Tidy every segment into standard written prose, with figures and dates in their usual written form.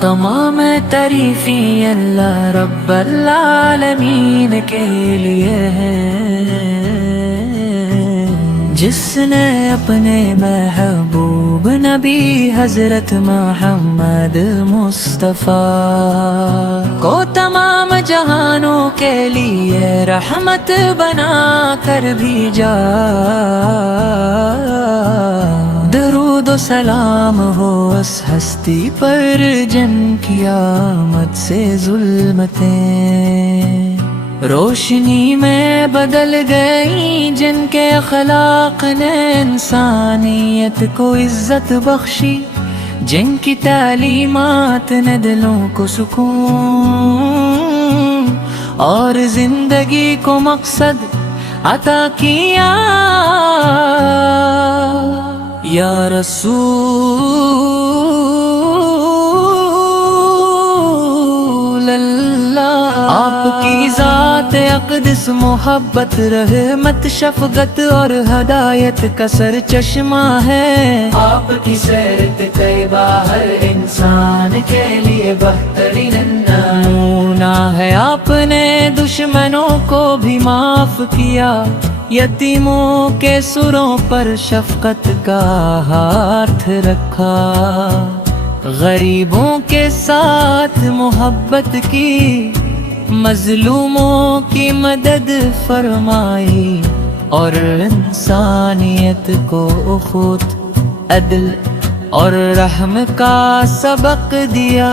تمام تعریفیں اللہ رب العالمین کے لیے ہے، جس نے اپنے محبوب نبی حضرت محمد مصطفیٰ کو تمام جہانوں کے لیے رحمت بنا کر بھیجا۔ درود و سلام ہو اس ہستی پر جن کی آمد سے ظلمتیں روشنی میں بدل گئی، جن کے اخلاق نے انسانیت کو عزت بخشی، جن کی تعلیمات نے دلوں کو سکون اور زندگی کو مقصد عطا کیا۔ یا رسول اللہ، آپ کی ذات اقدس محبت، رحمت، شفقت اور ہدایت کا سر چشمہ ہے۔ آپ کی سیرت طیبہ ہر انسان کے لیے بہترین نمونہ ہے۔ آپ نے دشمنوں کو بھی معاف کیا، یتیموں کے سروں پر شفقت کا ہاتھ رکھا، غریبوں کے ساتھ محبت کی، مظلوموں کی مدد فرمائی، اور انسانیت کو اخوت، عدل اور رحم کا سبق دیا۔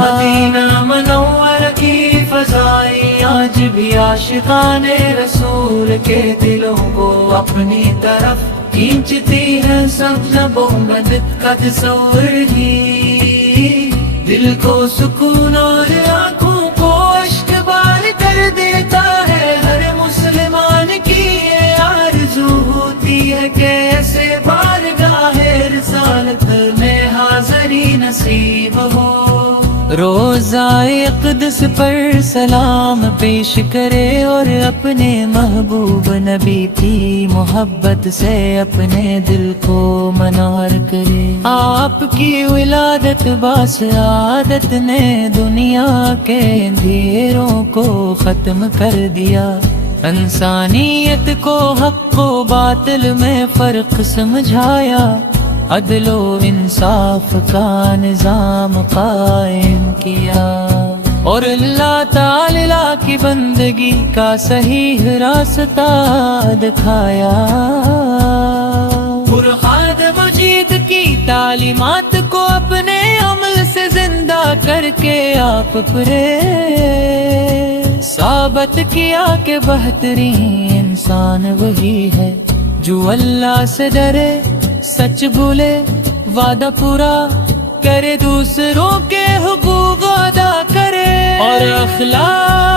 مدینہ منور کی فضائیں آج بھی عاشقان رسول کے دلوں کو اپنی طرف کھینچتی ہے۔ سب لبوں میں مدد کا تصور ہی دل کو سکون اور آنکھوں کو اشک بار کر دیتا ہے۔ ہر مسلمان کی یہ آرزو ہوتی ہے کہ ایسے بارگاہ رسالت میں حاضری نصیب ہو۔ روزہ اقدس پر سلام پیش کرے اور اپنے محبوب نبی کی محبت سے اپنے دل کو منور کرے۔ آپ کی ولادت باسعادت نے دنیا کے اندھیروں کو ختم کر دیا، انسانیت کو حق و باطل میں فرق سمجھایا، عدل و انصاف کا نظام قائم کیا، اور اللہ تعالی کی بندگی کا صحیح راستہ دکھایا۔ فرقان مجید کی تعلیمات کو اپنے عمل سے زندہ کر کے آپ پرے ثابت کیا کہ بہترین انسان وہی ہے جو اللہ سے ڈرے، سچ بولے، وعدہ پورا کرے، دوسروں کے حقوق ادا کرے، اور اخلاق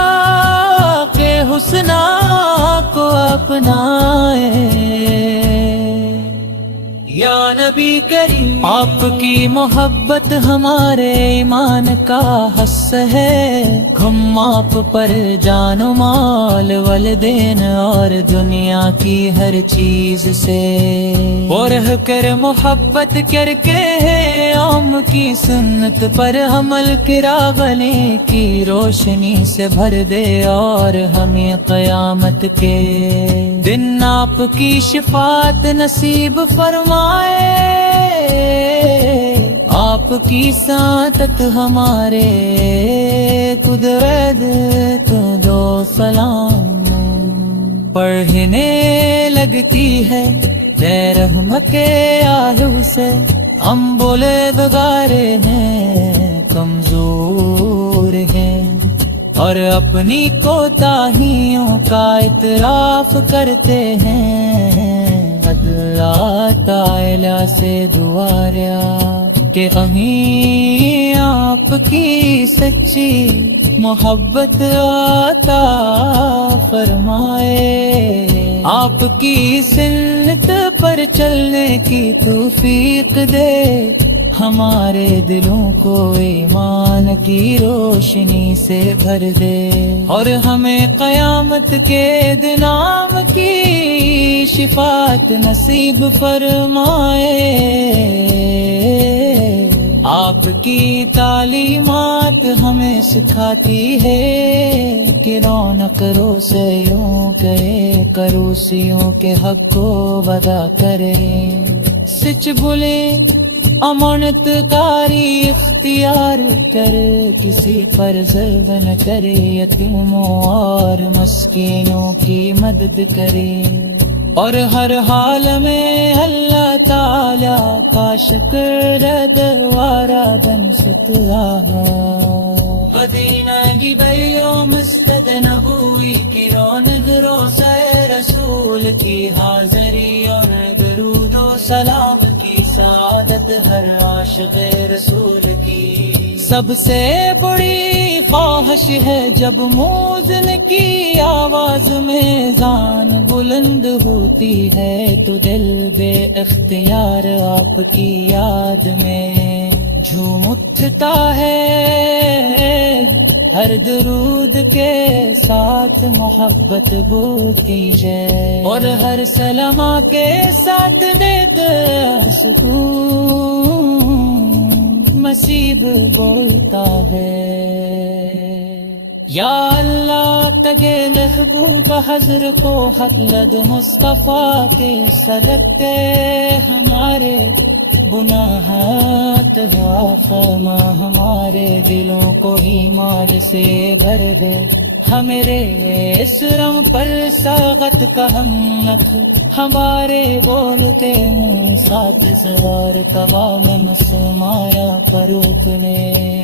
حسنہ کو اپنائے۔ یا نبی کریم، آپ کی محبت ہمارے ایمان کا حصہ ہے، ہم آپ پر جان و مال، والدین اور دنیا کی ہر چیز سے رہ کر محبت کر کے عام کی سنت پر عمل کرا، گلے کی روشنی سے بھر دے اور ہمیں قیامت کے دن آپ کی شفاعت نصیب فرمائے۔ آپ کی سعادت ہمارے قدرت جو سلام پڑھنے لگتی ہے، اے رحمت کے آلو سے ہم بولے بگارے ہیں، کمزور ہیں، اور اپنی کوتاہیوں کا اعتراف کرتے ہیں۔ اللہ تعالی سے دعا رہا کہ ہمیں آپ کی سچی محبت عطا فرمائے، آپ کی سنت پر چلنے کی توفیق دے، ہمارے دلوں کو ایمان کی روشنی سے بھر دے، اور ہمیں قیامت کے دن آپ کی شفاعت نصیب فرمائے۔ آپ کی تعلیمات ہمیں سکھاتی ہے کہ رونق روسیوں کے کروسیوں کے حق کو ادا کرے، سچ بولے امانت کاری اختیار کر، کسی پر ظلم نہ کرے، یتیموں اور مسکینوں کی مدد کرے، اور ہر حال میں اللہ تعالیٰ کا شکر دوارا بن سکتا ہے۔ مدینہ کی بیوں مسجد نبوی کی رونق روضہ رسول کی حاضری اور درود و سلام کی سعادت ہر عاشق رسول کی۔ سب سے بڑی خواہش ہے جب مؤذن کی آواز میں اذان بلند ہوتی ہے تو دل بے اختیار آپ کی یاد میں جھوم اٹھتا ہے، ہر درود کے ساتھ محبت بولتی ہے، اور ہر سلامہ کے ساتھ دیتا سکون مسیب بولتا ہے۔ یا اللہ تگے محبوب حضر کو حقلد مصطفیٰ کے صدقے ہمارے گناہات خما، ہمارے دلوں کو ایمان سے بھر دے، ہمارے اسرم پر ساغت کا ہم نخ، ہمارے بولتے منہ ساتھ سوار قوام مسمایا فروق نے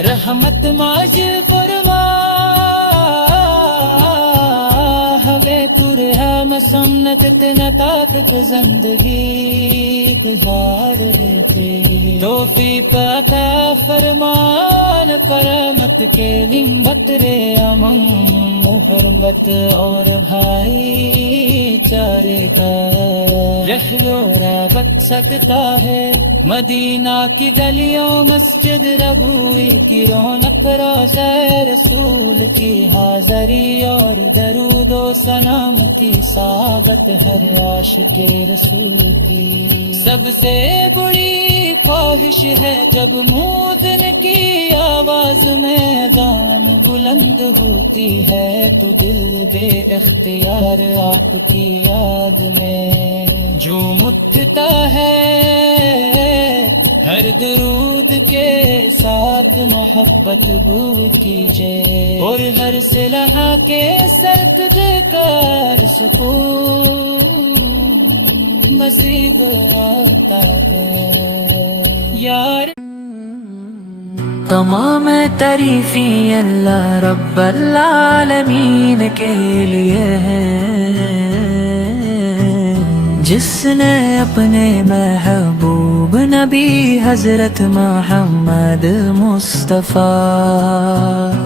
رحمت ماج فرما، ہمیں ترہم سنت طاقت زندگی گزار لیتے، توفیق عطا فرمان کرامت کے لمبت رے امن محرمت اور بھائی چارے کا رحلو رابط سکتا ہے۔ مدینہ کی گلیوں مسجد ربوی کی رونق روضہ رسول کی حاضری اور درود و سلام کی صحابت ہر عاشق رسول کی۔ سب سے بڑی خواہش ہے جب مؤذن کی آواز میں اذان بلند ہوتی ہے تو دل بے اختیار آپ کی یاد میں جھوم اٹھتا ہے، ہر درود کے ساتھ محبت بو کیجئے، اور ہر صلح کے سرد دے کر سکون مسیب آتا ہے۔ یار تمام تعریفیں اللہ رب العالمین کے لیے ہے، جس نے اپنے محبوب نبی حضرت محمد مصطفیٰ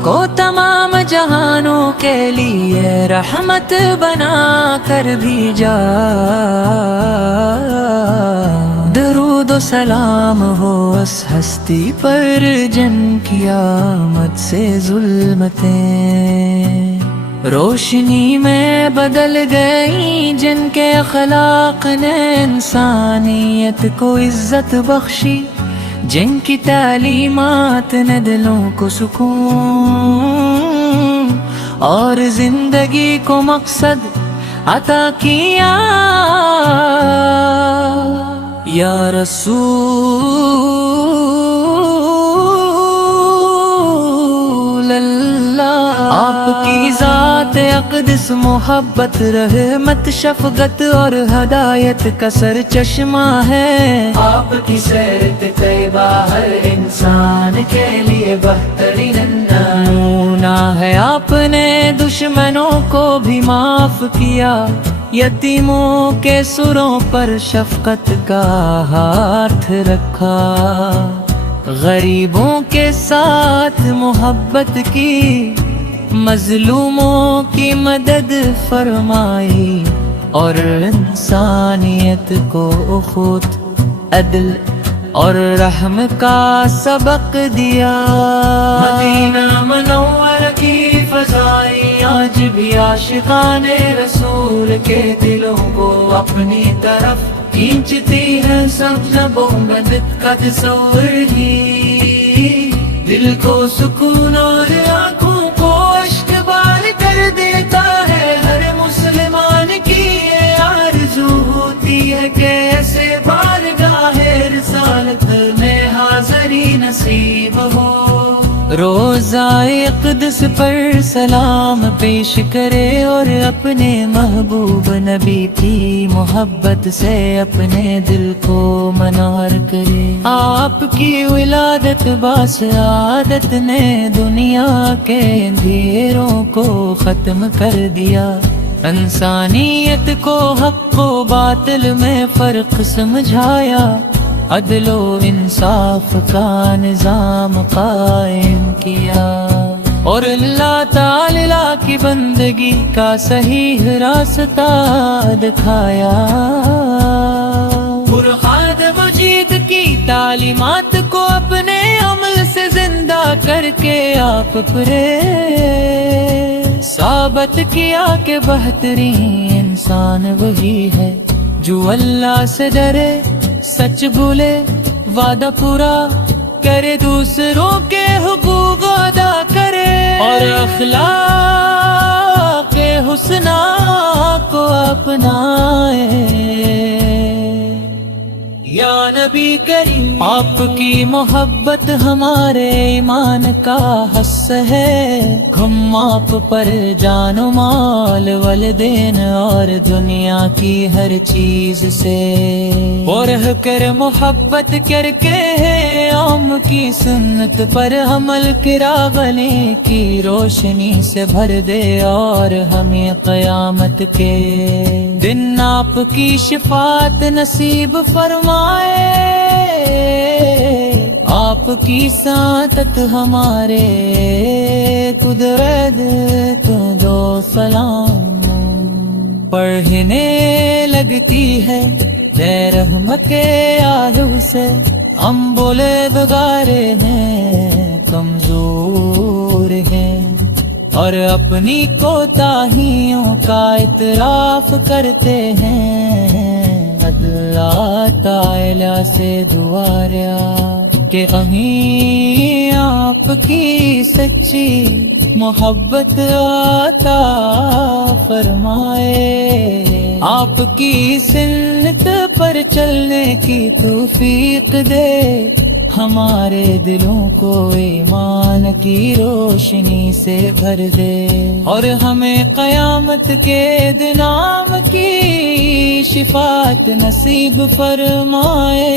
کو تمام جہانوں کے لیے رحمت بنا کر بھیجا۔ درود و سلام ہو اس ہستی پر جن کی آمد سے ظلمتیں روشنی میں بدل گئی، جن کے اخلاق نے انسانیت کو عزت بخشی، جن کی تعلیمات نے دلوں کو سکون اور زندگی کو مقصد عطا کیا۔ یا رسول اللہ، آپ کی ذات اقدس محبت رحمت شفقت اور ہدایت کا سر چشمہ ہے۔ آپ کی سیرت طیبہ ہر انسان کے لیے بہترین نمونہ ہے۔ آپ نے دشمنوں کو بھی معاف کیا، یتیموں کے سروں پر شفقت کا ہاتھ رکھا، غریبوں کے ساتھ محبت کی، مظلوموں کی مدد فرمائی، اور انسانیت کو اخوت عدل اور رحم کا سبق دیا۔ مدینہ منورہ کی فضائیں آج بھی عاشقان رسول کے دلوں کو اپنی طرف کھینچتی ہے، سب لبوں میں بدقت تصور ہی دل کو سکون اور آنکھوں کو اشک بار کر دیتا ہے. ہر مسلمان کی یہ آرزو ہوتی ہے کہ ایسے بارگاہ رسالت میں حاضری نصیب ہو. روزہ اقدس پر سلام پیش کرے اور اپنے محبوب نبی کی محبت سے اپنے دل کو منور کرے. آپ کی ولادت باسعادت نے دنیا کے اندھیروں کو ختم کر دیا. انسانیت کو حق و باطل میں فرق سمجھایا. عدل و انصاف کا نظام قائم کیا اور اللہ تعالی کی بندگی کا صحیح راستہ دکھایا. فرقان مجید کی تعلیمات کو اپنے عمل سے زندہ کر کے آپ پرے ثابت کیا کہ بہترین انسان وہی ہے جو اللہ سے ڈرے, سچ بولے, وعدہ پورا کرے, دوسروں کے حقوق ادا کرے اور اخلاق حسنہ کو اپنائے. یا نبی کریم آپ کی محبت ہمارے ایمان کا حص ہے. ہم آپ پر جان و مال, والدین اور دنیا کی ہر چیز سے رہ کر محبت کر کے عام کی سنت پر عمل کرا گلے کی روشنی سے بھر دے اور ہمیں قیامت کے دن آپ کی شفاعت نصیب فرمائے. آپ کی سعادت ہمارے قدرت جو سلام پڑھنے لگتی ہے بے رحمت کے آہو سے. ہم بولے بگارے ہیں, کمزور ہیں اور اپنی کوتاہیوں کا اعتراف کرتے ہیں. اللہ تعالی سے دعا رہا کہ ہمیں آپ کی سچی محبت عطا فرمائے. آپ کی سنت پر چلنے کی توفیق دے. ہمارے دلوں کو ایمان کی روشنی سے بھر دے اور ہمیں قیامت کے دن نام کی شفاعت نصیب فرمائے.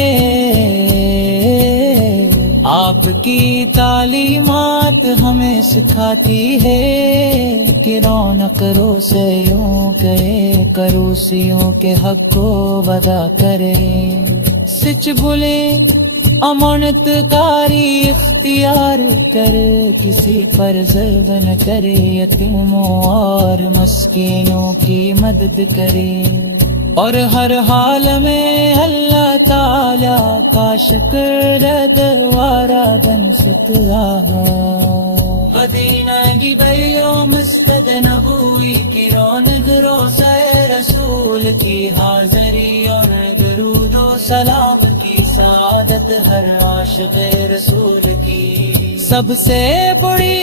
آپ کی تعلیمات ہمیں سکھاتی ہے کہ رونق روسیوں کرے, کروسیوں کے حق کو ادا کرے. سچ بولے, امانت کاری اختیار کر, کسی پر ظلم نہ کرے, یتیموں اور مسکینوں کی مدد کرے اور ہر حال میں اللہ تعالی کا شکر دوارا بن سکتا ہے. مدینہ کی بیو مسجد نبوی کی رونق روزہ رسول کی حاضری اور درود و سلام کی سعادت ہر عاشق رسول کی. سب سے بڑی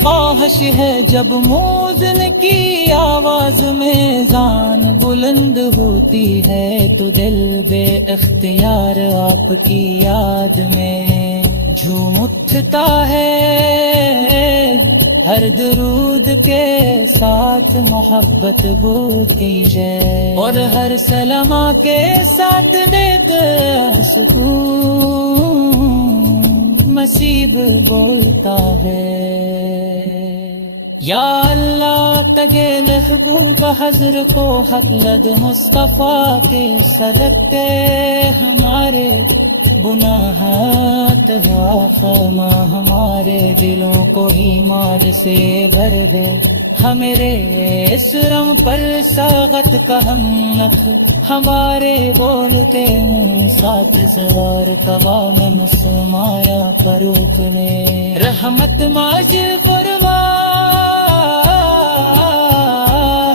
خواہش ہے جب موذن کی آواز میں ذان بلند ہوتی ہے تو دل بے اختیار آپ کی یاد میں جھوم اٹھتا ہے. ہر درود کے ساتھ محبت بولتی ہے اور ہر سلامہ کے ساتھ دیکھ سکون مسیب بولتا ہے. یا اللہ تگے محبوب حضرت کو حضرت مصطفیٰ کے صدقے ہمارے گناہات خما ہمارے دلوں کو ایمان سے بھر دے. ہمارے اسرم پر ساغت کا ہم نخ ہمارے بولتے ہیں ساتھ سوار کوا میں مسمایا فروخ نے رحمت ماج فرما.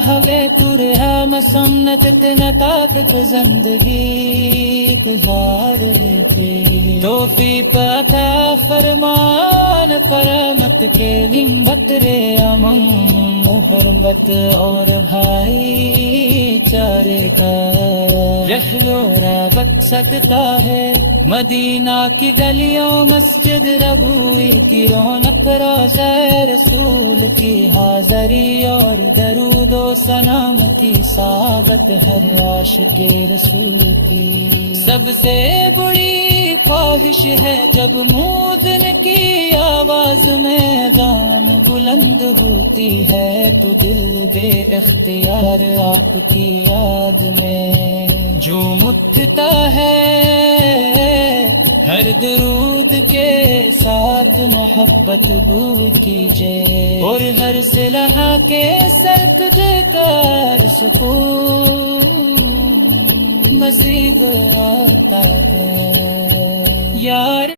ہمیں ترہم مسنت اتنا طاقت زندگی گزار تھے توفیق عطا فرمان فرمت کے لم بطرے امن حرمت اور بھائی چارے کا رحل و رابط سکتا ہے مدینہ کی گلیوں مسجد ربوی کی رونق روضہ رسول کی حاضری اور درود و سلام کی ثابت ہر عاشق رسول کی سب سے بڑی خواہش ہے جب مؤذن کی آواز میدان بلند ہوتی ہے تو دل بے اختیار آپ کی یاد میں جھوم اٹھتا ہے ہر درود کے ساتھ محبت گو کیجئے اور ہر صلح کے سر تجھے کر سکون نصیب آتا ہے یار